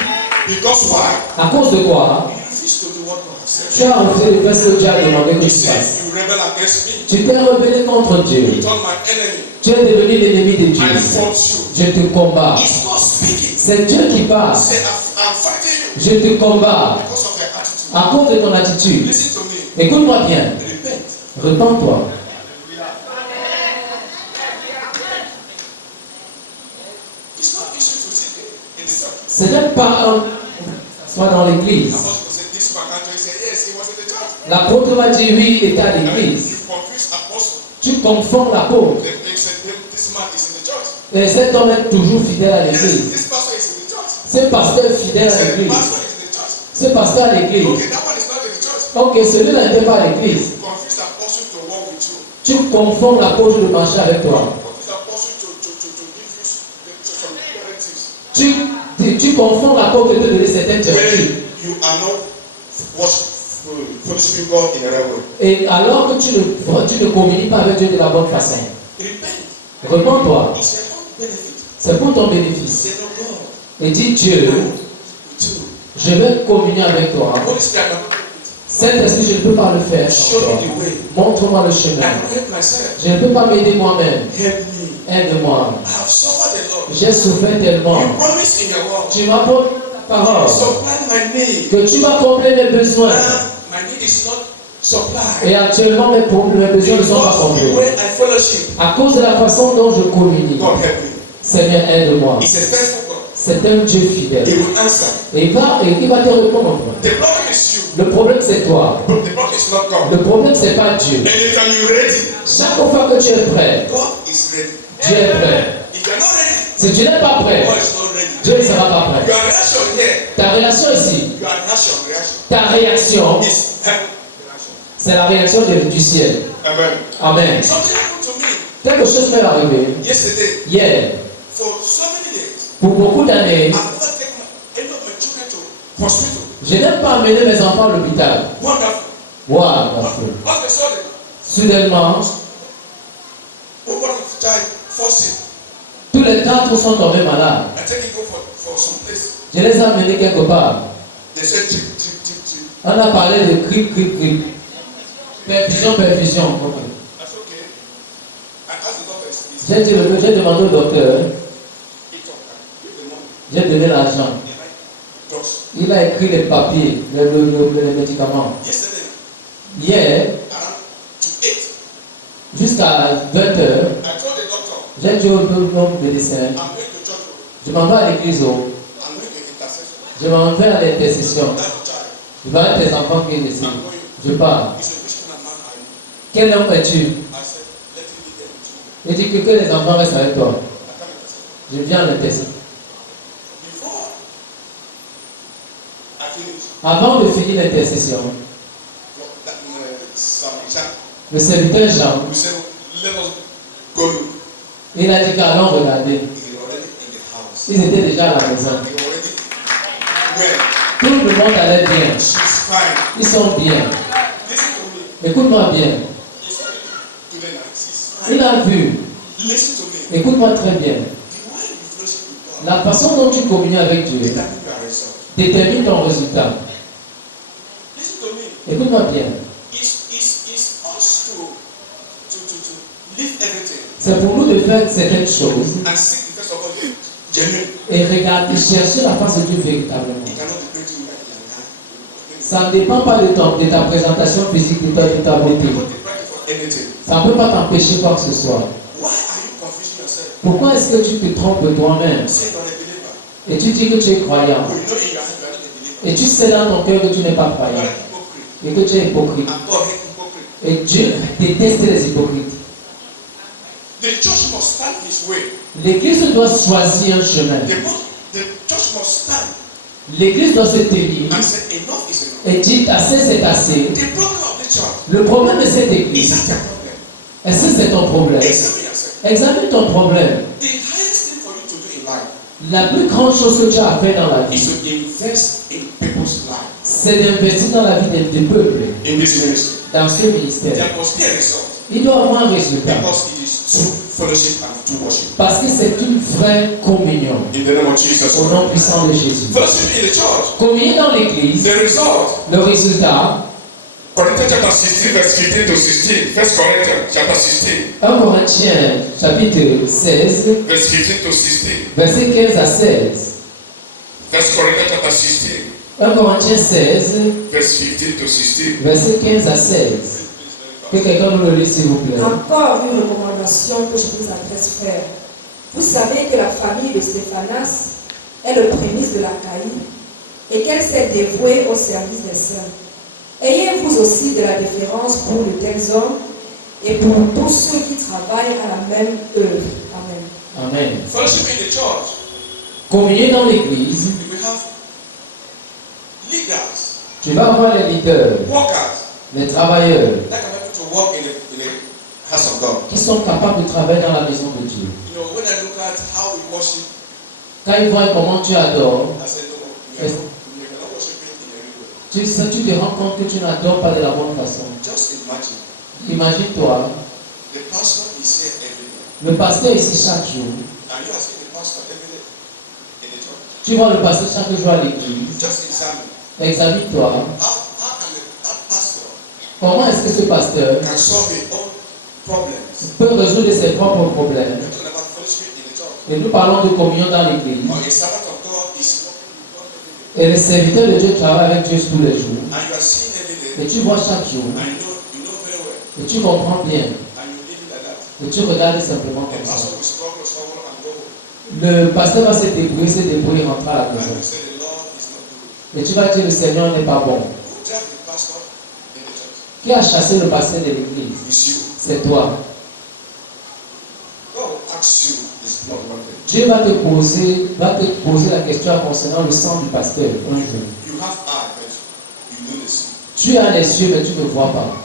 Because why? À cause de quoi? You refuse to do what God has said. Tu as refusé de faire ce que Dieu a demandé que He tu said, fasses. you rebel against me. Tu t'es rebellé contre Dieu. You turn my enemy. Tu es devenu l'ennemi de Dieu. I fought you. Je te combats. It's God speaking. C'est Dieu qui parle. He said, I'm fighting you Je te combats because of your attitude. à cause de ton attitude. Listen to me. Écoute-moi bien. Repent. Repends-toi. It's not issue to sit in the church. Ce n'est pas un soit dans l'église. Apostle said this man actually said yes, he was in the church. L'apôtre va dire oui, il était à And l'église. you confuse apostle. Tu confonds l'apôtre. They said this man is in the church. Et cet homme est toujours fidèle à Yes, l'église. this pastor is in the church. C'est pasteur He fidèle à said l'église. pastor is in the church. C'est pasteur à l'église. Okay, that one is not in the church. Ok, celui-là n'était pas à l'église. You confuse apostle to walk with you. Tu confonds l'apôtre de marcher avec toi. Confuse apostle to give you some directives. Tu confonds l'apôtre de te donner certaines When directives. you are not fellowshipping God in a right way. Et alors que tu ne communies pas avec Dieu de la bonne façon, Repent. repends-toi. It's your own benefit. C'est pour ton bénéfice. Say no God. Et dis Dieu, With you. je vais communier avec toi. Holy Spirit, I'm not going to Saint-Esprit, je ne peux pas le faire sans show toi. me the way. Montre-moi le I chemin. can help myself. Je ne peux pas m'aider moi-même. Help me. Aide-moi. I have suffered a lot. J'ai souffert tellement. You promised in your word. Tu m'as promis ta parole Supply my need. que tu vas combler mes besoins. Now, my need is not supplied. Et actuellement, mes besoins ne sont pas Because of the comblés. way I fellowship. À cause de la façon dont je communie. God help me. Seigneur, aide-moi. He's a faithful God. C'est un Dieu fidèle. He will answer. Et il va te répondre. The problem is you. Le problème, c'est toi. But the problem is not God. Le problème, c'est pas Dieu. Anytime you're ready, Chaque fois que tu es prêt, God is ready. Dieu est prêt. If you're not ready, Si tu n'es pas prêt, God is not ready. Dieu ne sera pas prêt. Your reaction here, Ta relation ici, your reaction ta réaction, is heaven reaction. C'est la réaction du ciel. Amen. Amen. Something happened to me Quelque chose m'est arrivé yesterday. hier. For so many days, Pour beaucoup d'années, I've never taken any of my children to hospital. je n'ai pas amené mes enfants à l'hôpital. Wonderful. Wonderful. All of a sudden, Soudainement, one of the child falls sick. tous les quatre sont tombés malades. I take him go for some place. Je les ai amenés quelque part. They said trip. On a parlé de grippe. Perfusion. That's okay. I asked the doctor, J'ai demandé au docteur, give the money. j'ai donné l'argent. They write drugs. Il a écrit les papiers, les médicaments. Yesterday, Hier, around to 8, jusqu'à 20h, I told the doctor, j'ai dit au médecin, I'm going to church. je m'en vais à l'église, I'm going to intercession. je m'en vais à l'intercession. That's the child. Je vais à tes enfants qui décident. I'm going. Je pars. He said, which kind of man are you? Quel homme es-tu? I said, let him be there with you. Il dit que les enfants restent avec toi. I can't intercede. Je viens à l'intercession. Before I finish, Avant de finir l'intercession, that some chat, le serviteur Jean, we said, let us go look. il a dit qu'allons regarder. He's already in the house. Ils étaient déjà à la maison. He already well. Tout le monde allait bien. She's fine. Ils sont bien. Listen to me. Écoute-moi bien. He's today now. She's fine. Il a vu. Listen to me. Écoute-moi très bien. The way you fellowship with God, La façon dont tu communies avec Dieu determine your result. détermine ton résultat. Listen to me. Écoute-moi bien. It's us to leave everything C'est pour nous de faire certaines choses and seek the first of all genuine. et regarder, chercher la face de Dieu véritablement. It cannot be pretty like that. Ça ne dépend pas de ta présentation physique, de ta beauté. You don't depend for anything. Ça ne peut pas t'empêcher quoi que ce soit. Why are you confusing yourself? Pourquoi est-ce que tu te trompes de toi-même Say you're a believer. et tu dis que tu es croyant But you know in your heart you are not a believer. et tu sais dans ton cœur que tu n'es pas You are croyant a hypocrite. et que tu es hypocrite And God hates hypocrite. et Dieu déteste les hypocrites. The church must stand his way. L'Église doit choisir un chemin. The church must stand L'Église doit se tenir and say enough is enough. et dire assez c'est assez. The problem of the church Le problème de cette is Église, that your problem. est-ce que c'est ton problème? Examine yourself. Examine ton problème. The highest thing for you to do in life La plus grande chose que tu as à faire dans la is vie, to invest in people's life. c'est d'investir dans la vie des peuples, In this ministry, dans ce ministère. there must be a result Il doit avoir un résultat. because it is true fellowship and true worship. Parce que c'est une vraie communion. In the name of Jesus. Au nom puissant de Jésus. Fellowship in the church. Communier dans l'église, The result. le résultat, Corinthians chapter 16, verse 15 to 16. First Corinthians chapter 16, 1 Corinthiens chapitre 16, verse 15 to 16. verset 15 à 16. First Corinthians chapter 16, 1 Corinthiens 16, verse 15 to 16. verset 15 à 16. Que quelqu'un nous le lise s'il vous plaît. Encore une recommandation que je vous adresse, frère. Vous savez que la famille de Stéphanas est le prémisse de l'Achaïe et qu'elle s'est dévouée au service des saints. Ayez vous aussi de la déférence pour de tels hommes et pour tous ceux qui travaillent à la même œuvre. Amen. Amen. Fellowship in the church. Communier dans l'église, We have leaders, tu vas avoir les leaders, workers les travailleurs that are able to work in the house of God. qui sont capables de travailler dans la maison de Dieu. You know, when I look at how we worship, Quand ils voient comment tu adores, I said, no, we are not worshiping in every way. tu te rends compte que tu n'adores pas de la bonne façon. Just imagine, Imagine-toi, the pastor is here every day. le pasteur ici chaque jour. And you are seeing the pastor every day in the church. Tu vois le pasteur chaque jour à l'église. Just examine. Examine-toi. How can that pastor Comment est-ce que ce pasteur can solve his own problems? peut résoudre ses propres problèmes? We're talking about fellowship in the church. Et nous parlons de communion dans l'église. Or a servant of God is working with God every day. Et le serviteur de Dieu travaille avec Dieu tous les jours. And you are seeing every day. Et tu vois chaque jour. And you know very well. Et tu comprends bien. And you live like that. Et tu regardes simplement The comme ça. pastor will struggle and go home. Le pasteur va se débrouiller, rentrer à la And maison. you say the Lord is not good. Et tu vas dire le Seigneur n'est pas bon. Who drive the pastor in the church? Qui a chassé le pasteur de l'église? It's you. C'est toi. God will ask you this not one thing. Dieu va te poser la question concernant le sang du pasteur un jour. You have eyes, but you don't see. Tu as les yeux, mais tu ne vois pas.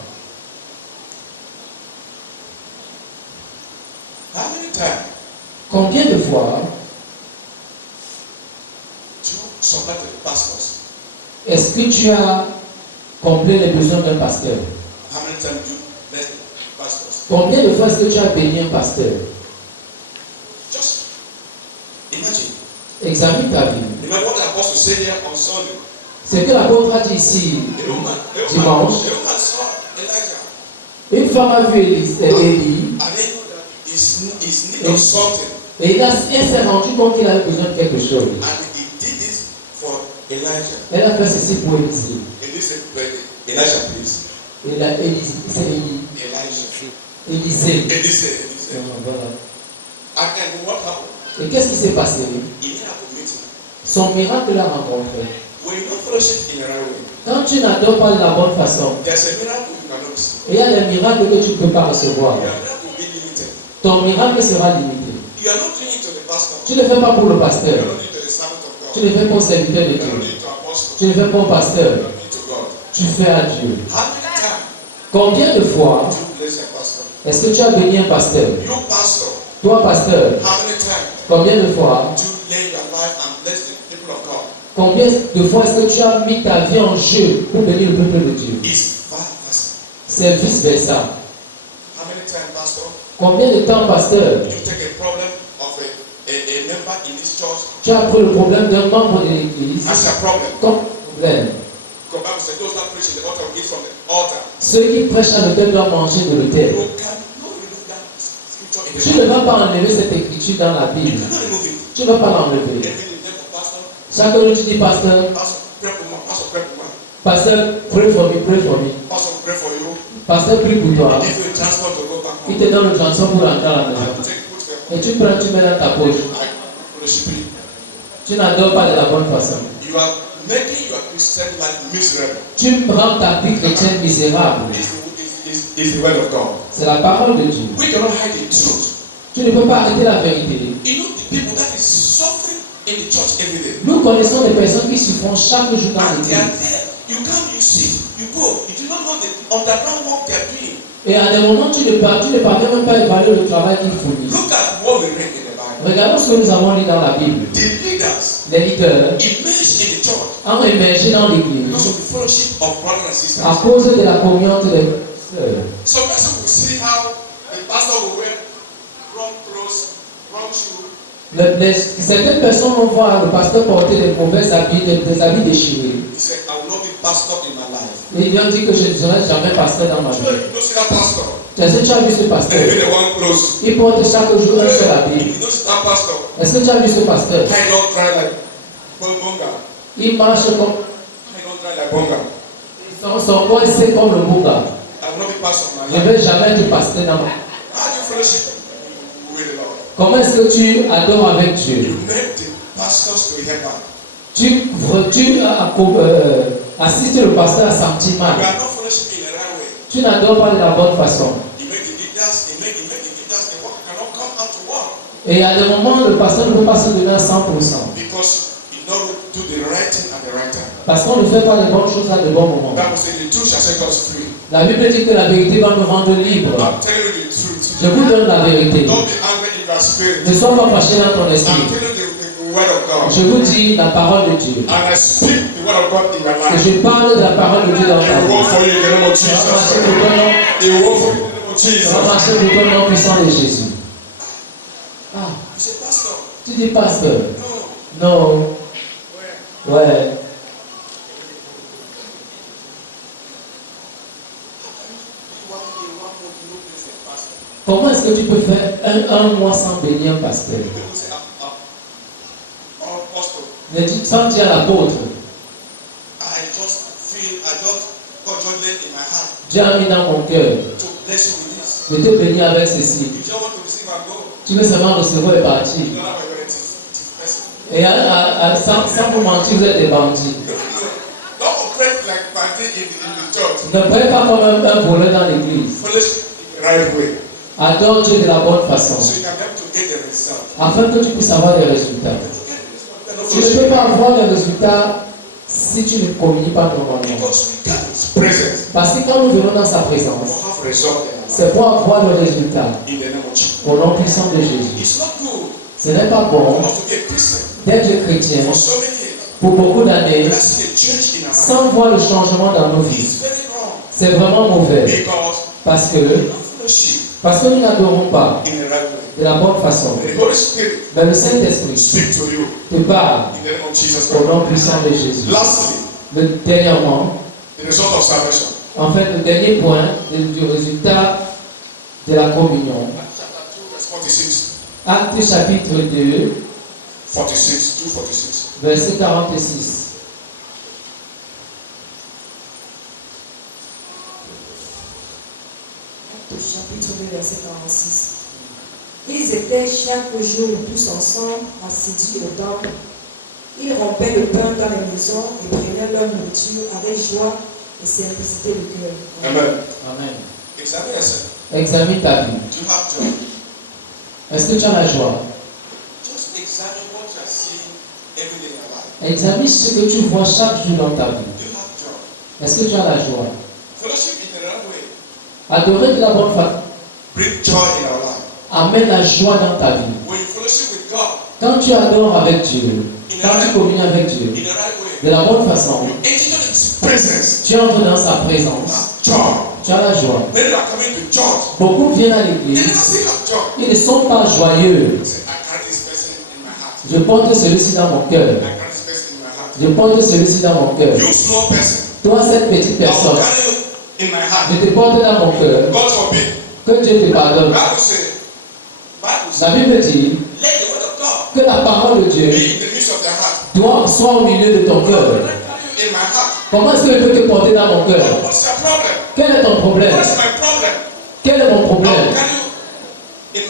Combien de fois do you supply to the pastors? est-ce que tu as comblé les besoins d'un pasteur? How many times do you bless the pastors? Combien de fois est-ce que tu as béni un pasteur? Just imagine. Examine ta vie. Remember what the apostle said here on Sunday. Ce que l'apôtre a dit ici, dimanche, The woman saw Elijah. une femme a vu Élie, And they know that he's need of something. et elle s'est rendue compte qu'il avait besoin de quelque chose. And he did this for Elijah. Elle a fait ceci pour Élisée. And they said, Elijah, please. Et là, c'est Élie. Elijah. Élisée. Elisée. Voilà. And what happened? Et qu'est-ce qui s'est passé? He made a meeting. Son miracle l'a rencontré. When you don't fellowship in the right way, Quand tu n'adores pas de la bonne façon, there's a miracle you cannot receive. et il y a des miracles que tu ne peux pas recevoir. Your miracle will be limited. Ton miracle sera limité. You are not doing it to the pastor. Tu ne le fais pas pour le You are pasteur. not doing it to the servant of God. Tu le fais pour le serviteur de You are not Dieu. doing it to apostle. Tu le fais pour le You pasteur. are doing it to God. Tu fais à Dieu. How many times Combien de fois do you bless your pastor? est-ce que tu as béni un pasteur? You pastor, Toi, pasteur, how many times combien de fois, do you lay your life and bless the people of God? combien de fois est-ce que tu as mis ta vie en jeu pour bénir le peuple de Dieu? It's vice versa. C'est vice versa. How many times, pastor, Combien de temps, pasteur, you take a problem of a member in this church tu as pris le problème d'un membre de l'église as a problem? comme problème? The Bible says those that preach in the altar will eat from the altar. Ceux qui prêchent à l'autel doivent manger de l'autel. You cannot remove that scripture in the Tu ne Bible. vas pas enlever cette écriture dans la You Bible. cannot remove it. Tu ne vas pas l'enlever. Every day, therefore, pastor, Chaque jour, tu dis, pasteur, pastor, pray for me, pastor, pray for me, pasteur, pray for me, pray for me. pastor, pray for you. Pasteur, prie pour toi. Give you a transport to go back Il home. te donne le transport pour rentrer à la maison. I take put your Et tu prends, tu mets dans ta poche. I fellowship you. Tu n'adores pas de la bonne façon. You are making your Christian life miserable. Tu rends ta vie chrétienne misérable. Is the word of God. C'est la parole de Dieu. We cannot hide the truth. Tu ne peux pas arrêter la vérité. You know the people that is suffering in the church every day. Nous connaissons des personnes qui souffrent chaque jour dans And they are l'église. there. You come, you sit, you go. You do not know the underground work they are doing. Et à des moments, tu ne parviens même pas à évaluer le travail qu'ils fournissent. Look at what we read in the Bible. Regardons ce que nous avons lu dans la Bible. The leaders Les leaders emerged in the church ont émergé dans l'église because of the fellowship of brothers and sisters. à cause de la communion des sœurs. Some person will see how the pastor will wear wrong clothes, wrong shoes. Certaines personnes vont voir le pasteur porter des mauvais habits, des habits déchirés. He said, I will not be pastor in my life. Et ils ont dit que je ne serai jamais pasteur dans ma So vie. you don't see that pastor. Est-ce que tu as vu ce And pasteur? even the one clothes. Il porte chaque jour un seul habit. You don't see that pastor. Est-ce que tu as vu ce pasteur? I don't try like bonga. Il marche comme I don't try like bonga. son corps, c'est comme le Bouddha. I will not be pastor in Je my ne life. vais jamais être pasteur dans ma vie. How do you fellowship with the Lord? Comment est-ce que tu adores avec Dieu? You make the pastors to help out. Tu assistes le pasteur à sentir You mal. are not fellowship in the right way. Tu n'adores pas de la bonne façon. You make the leaders, you make the leaders, the work cannot come out to work Et à des moments, le pasteur ne peut pas se donner à 100%. because you don't do the right thing at the right time. Parce qu'on ne fait pas les bonnes choses à de bons moments. The Bible says the truth shall set us free. La Bible dit que la vérité va nous rendre libres. I'm telling you the truth. Je vous donne la vérité. Don't be angry in your spirit. Ne sois pas fâché dans ton I'm esprit. telling you the word of God. Je vous dis la parole de Dieu. And I speak the word of God in your Que life. je parle de la parole de Dieu dans ta It will work vie. for you in the name of Ça va marcher de Jesus. ton nom. It will work for you in the name of Ça Jesus. va marcher de ton nom puissant de Jésus. Ah, You say, Pastor, tu dis pasteur. no. Non. Where? Ouais. Comment est-ce que tu peux faire un mois sans bénir un pasteur? People say, Apostle, Ne dis sans dire à l'apôtre. I just got judgment in my heart Dieu a mis dans mon cœur to bless you with this. de te bénir avec ceci. You just want to receive and go. Tu veux seulement recevoir et partir. You don't have a very person. Et sans vous mentir, vous êtes des bandits. Don't operate like bandit in the church. Ne prenez pas comme un voleur dans l'église. Fellowship in the right way. Adore Dieu de la bonne façon. So you can be able to get the result. Afin que tu puisses avoir des résultats. Tu ne peux pas avoir des résultats si tu ne communies pas normalement. Because we get His presence. Parce que quand nous venons dans sa présence, We'll have result in our life. c'est pour avoir le résultat In the name of Jesus. au nom puissant de Jésus. It's not good Ce n'est pas for bon us to be a Christian d'être chrétien for so many years. pour beaucoup d'années Let's see a change in our life. sans voir le changement dans nos vies. It's very wrong C'est vraiment mauvais because parce que we don't fellowship nous n'adorons pas in the right way. de la bonne façon. The Holy Spirit Mais le Saint-Esprit speak to you te parle in the name of Jesus au Christ. nom puissant de Jésus. Lastly, Dernièrement, the result of salvation. en fait, le dernier point du résultat de la communion. Acts chapter 2, verse 46. Actes chapitre 2, 46, 246. verset 46. Chapitre 2, verset 46. Ils étaient chaque jour tous ensemble assidus au temple. Ils rompaient le pain dans les maisons et prenaient leur nourriture avec joie et simplicité de cœur. Amen. Amen. Examine yourself. Examine ta vie. Do you have joy? Est-ce que tu as la joie? Just examine what you are seeing every day in your life. Examine ce que tu vois chaque jour dans ta vie. Do you have joy? Est-ce que tu as la joie? Fellowship in the right way. Adorer de la bonne façon Bring joy in our life. amène la joie dans ta vie. When you fellowship with God Quand tu adores avec Dieu, quand tu communies avec Dieu, in the right way, de la bonne façon, you enter into His presence. tu entres dans sa You présence. have joy. Tu as la joie. Many are coming to church. Beaucoup viennent à They never l'église. still have joy. Ils ne sont pas joyeux. Say, I carry this person in my heart. Je porte celui-ci dans mon cœur. I carry this person in my heart. Je porte celui-ci dans mon cœur. You small person. Toi, cette petite I will personne, carry you in my heart. je te porte dans mon cœur. God forbid. Que Dieu te pardonne. Bible say, La Bible dit let the word of God que la parole de be Dieu in the midst of their heart. soit au milieu de ton cœur. In my heart. Comment est-ce que je peux te porter dans mon cœur? What's your problem? Quel est ton problème? What's my problem? Quel est mon I problème? will carry you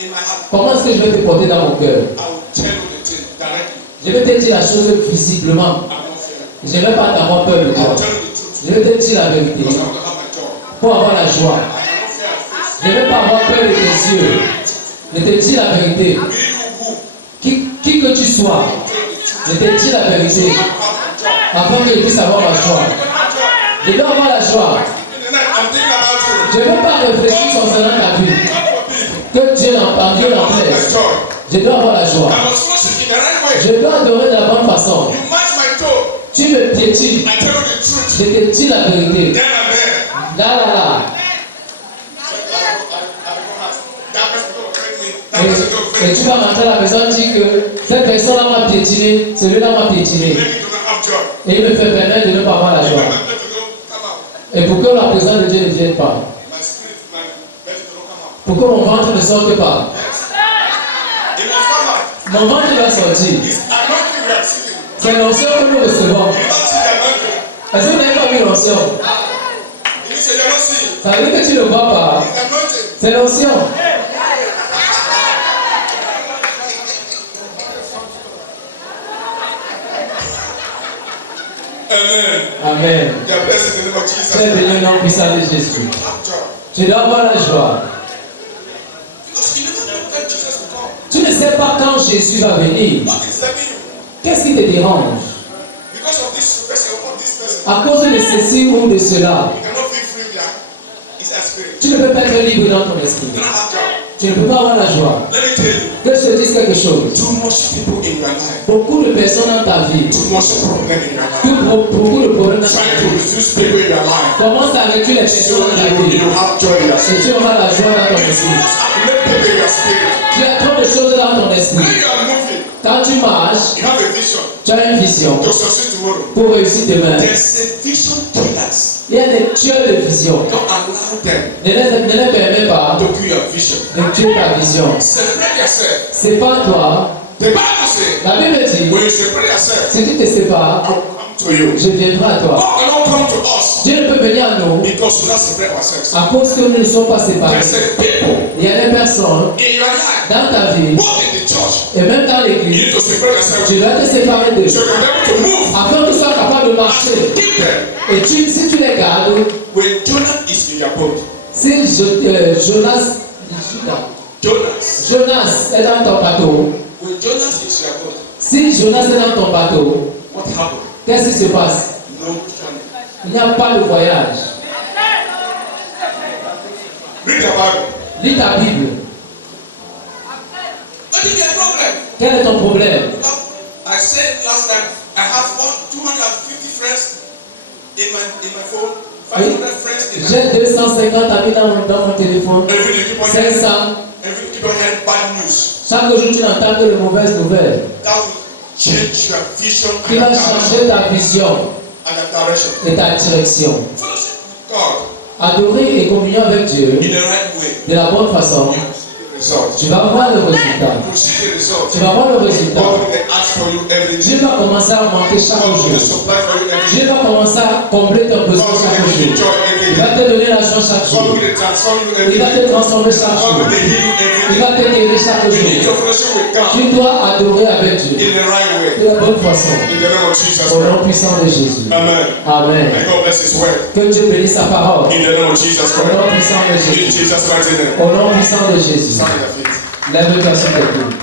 in my heart. Comment est-ce que je vais te porter dans mon cœur? I will tell you the thing directly. Je vais te dire la chose visiblement. I'm not fear. Je ne vais pas avoir peur de I toi. will tell you the truth. Je vais te dire la vérité Because I want to have my joy. pour avoir la joie. I will not fear at face. Je ne vais pas avoir peur de tes yeux. Je te dis la vérité. Be you who? Qui que tu sois, je te dis la vérité afin que je puisse avoir la joie. Je dois avoir la joie. In the night, I'm thinking about you. Je ne veux pas réfléchir concernant ta vie. God forbid. Que Dieu l'entende, Dieu I want my l'empresse. joy. Je dois avoir la joie. I must worship in the right way. Je dois adorer de la bonne façon. You match my toe. Tu me piétines. I tell you the truth. Je te dis la vérité. Then and there. Là. That person will offend me. That Et, person will offend et tu me. vas rentrer à la maison et dire que cette personne-là m'a piétiné, celui-là m'a piétiné. Make me do not have joy. Et il me fait permettre de ne pas avoir la Make joie. my blood to go come out. Et pour que la présence de Dieu ne vienne pas. My spirit, my blood to go come out. Pour que mon ventre ne sorte pas. It must come out. Mon ventre doit sortir. It's anointing we are seeking. C'est l'onction que nous recevons. You don't see the anointing. Est-ce que vous n'avez pas vu l'onction? You say you don't see it. Ça veut dire que tu ne le vois pas. It's anointing. C'est l'onction. Amen. Amen. You are blessed in the name of Jesus. C'est béni au nom puissant de Jésus. Have joy. Tu dois avoir la joie. Because you never know when Jesus will come. Tu ne sais pas quand Jésus va venir. What is happening? Qu'est-ce qui te dérange? Because of this person or this person. À cause de ceci ou de cela, You cannot feel free there. It's a spirit. tu ne peux pas être libre dans ton You esprit. cannot have joy. Tu ne peux pas avoir la joie. Let me tell you. Que je te dise quelque chose. Too much people in your life. Beaucoup de personnes dans ta vie, Too much problem in your life. beaucoup de problèmes dans ta Trying vie, to reduce people in your life. commence à réduire les So personnes dans ta vie. you have joy in your Et spirit. tu auras la joie dans ton You esprit. must accumulate people in your spirit. Tu as trop de choses dans ton esprit. When you are moving, Quand tu marches, you have a vision tu as une vision to succeed tomorrow. pour réussir demain. There's a vision killers. Il y a des tueurs de vision. Don't allow them Ne les permets pas to kill your vision. de tuer ta vision. Separate yourself. C'est pas toi. The Bible says, La Bible dit, when you separate yourself, si tu te sépares, I will come to you. je viendrai à toi. God cannot come to us Dieu ne peut venir à nous because we not separate ourselves. à cause que nous ne sommes pas séparés. There's a people Il y a des personnes in your life, dans ta vie both in the church, et même dans you l'église, need to separate yourself. tu dois te séparer d'eux So you can be able to move. afin que tu sois capable de marcher. Keep them. Et si tu les gardes, When Jonah is in your boat, si Jonas est dans ton bateau, when Jonah is in your boat, si Jonas est dans ton bateau, what happened? qu'est-ce qui se passe? No journey. Il n'y a pas de voyage. Read your Bible. Lis ta Bible. What is your problem? Quel est ton problème? I said last time, I have 250 friends in my phone, 500 friends in my phone. J'ai 250 amis dans mon téléphone. Every day keep on 500. hearing bad news. Chaque jour, tu n'entends que de mauvaises nouvelles. That will change your vision Qui va changer ta vision and the direction. et ta direction. Fellowship with God Adorer et communion avec Dieu in the right way. de la bonne façon. Result. Tu vas voir le résultat. You see the result. Tu vas voir le résultat. God will ask for you every Dieu day. va commencer à augmenter chaque God will jour. supply for you every Dieu day. va commencer à combler ton besoin God chaque will give you jour. joy every Il va day. te donner la joie chaque God jour. will transform you Il every va day. te transformer chaque God jour. will heal you every Il day. va te guérir chaque You need jour. your fellowship with God Tu dois adorer avec Dieu in the right way. de la bonne façon. In the name of Jesus Au nom Christ. puissant de Jésus. Amen. Amen. May God bless His word. Que Dieu bénisse sa parole. In the name of Jesus Au nom Christ. puissant de In Jésus. Jesus' mighty name. Au nom puissant de Jésus. Stand on your feet. Lève-toi sur tes pieds.